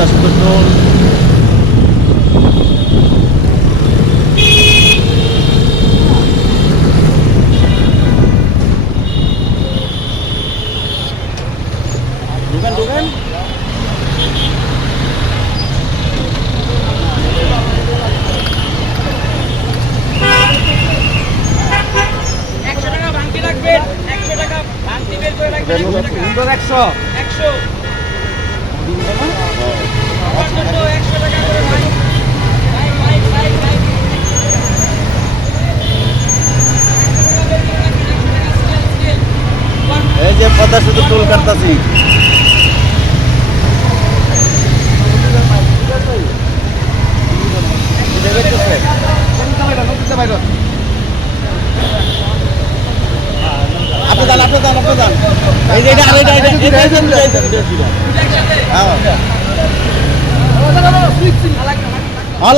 পদ্মা সেতুর টোল। ঢুকেন ঢুকেন। এই যে পদ্মা সেতু টোল কাটতাছি। এই যে এটা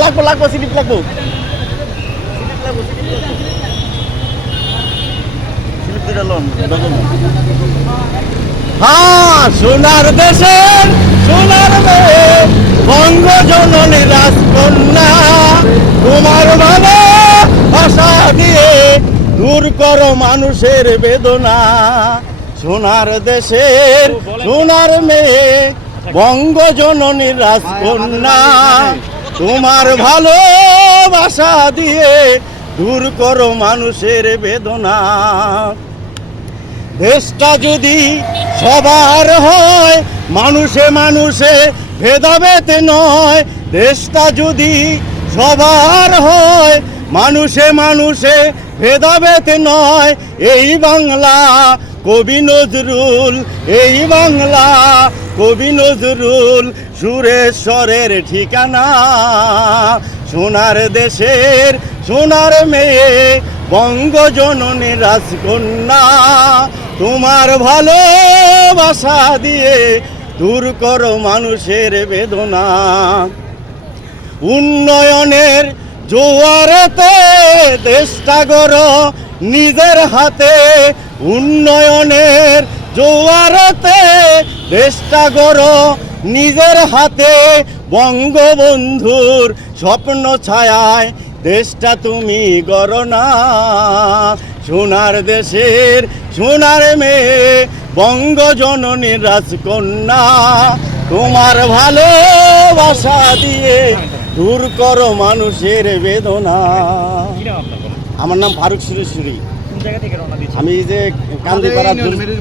লাগবো লাগবো স্লিপ লাগবো হ্যাঁ সোনার দেশের সোনার মেয়ে বঙ্গ জননী রাজকন্যা তোমার ভালো ভাষা দিয়ে দূর করো মানুষের বেদনা। সোনার দেশের সোনার মেয়ে বঙ্গ জননী রাজকন্যা তোমার ভালোবাসা দিয়ে দূর করো মানুষের বেদনা। দেশটা যদি সবার হয় মানুষে মানুষে ভেদাভেদ নয়। দেশটা যদি সবার হয় মানুষে মানুষে ভেদাভেদ নয়। এই বাংলা কবি নজরুল, এই বাংলা কবি নজরুল সুরেশ্বরের ঠিকানা। সোনার দেশের সোনার মেয়ে বঙ্গ জননী রাজকন্যা তোমার ভালোবাসা দিয়ে দূর করো মানুষের বেদনা। উন্নয়নের জোয়ারেতে দেশটা গড়ো নিজের হাতে। উন্নয়নের জোয়ারেতে দেশটা গড়ো নিজের হাতে। বঙ্গবন্ধুর স্বপ্ন ছায়ায় দেশটা তুমি গড়ো না। সোনার দেশের সোনার মেয়ে বঙ্গ জননী রাজকন্যা তোমার ভালোবাসা দিয়ে দূর করো মানুষের বেদনা। আমার নাম ফারুক সুরেশ্বরী। আমি এই যে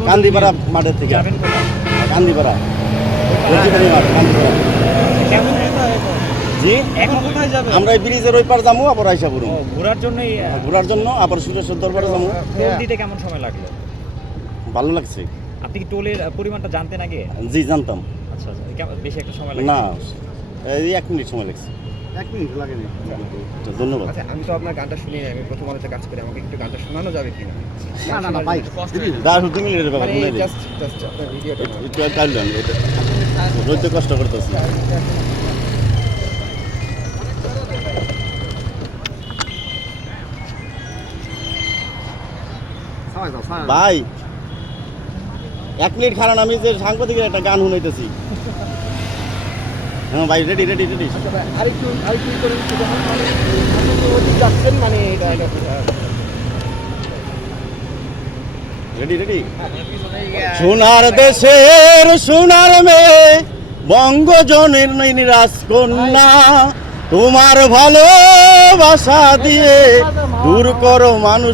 কান্দিপাড়া মাঠের থেকে কান্দিপাড়া জি আমরা ব্রিজের ওই পার যাবো আবার আইসা পড়ব ঘোরার জন্য আবার সুরেশ্বর দরবারে যাবো। টোল দিতে কেমন সময় লাগলো? ভালো লাগছে। আপনি কি টোলের পরিমাণটা জানতেন আগে? জি জানতাম। আচ্ছা বেশি একটা সময় লাগে না, এই 1 মিনিট সময় লাগছে। 1 মিনিট লাগেনি। ধন্যবাদ। আচ্ছা আমি তো আপনার গানটা শুনি না, আমি প্রথম আলোতে কাজ করি, আমাকে একটু গানটা শোনানো যাবে কিনা? না না ভাই দাঁড়াও 2 মিনিটের ব্যাপার মানে শুনে দিই। জাস্ট আপনার ভিডিওটা একটু কাটলেন এটা রইতে কষ্ট করতেছি। ভাই 1 মিনিট খারাপ, আমি যে সাংবাদিকের একটা গান শুনাইতেছি। হ্যাঁ ভাই রেডি রেডি রেডি। আরেকটু করে যাচ্ছেন মানে এটা রেডি রেডি। সোনার দেশের সোনার মেয়ে বঙ্গ জননী রাজকন্যা তোমার ভালোবাসা দিয়ে দূর করো মানুষ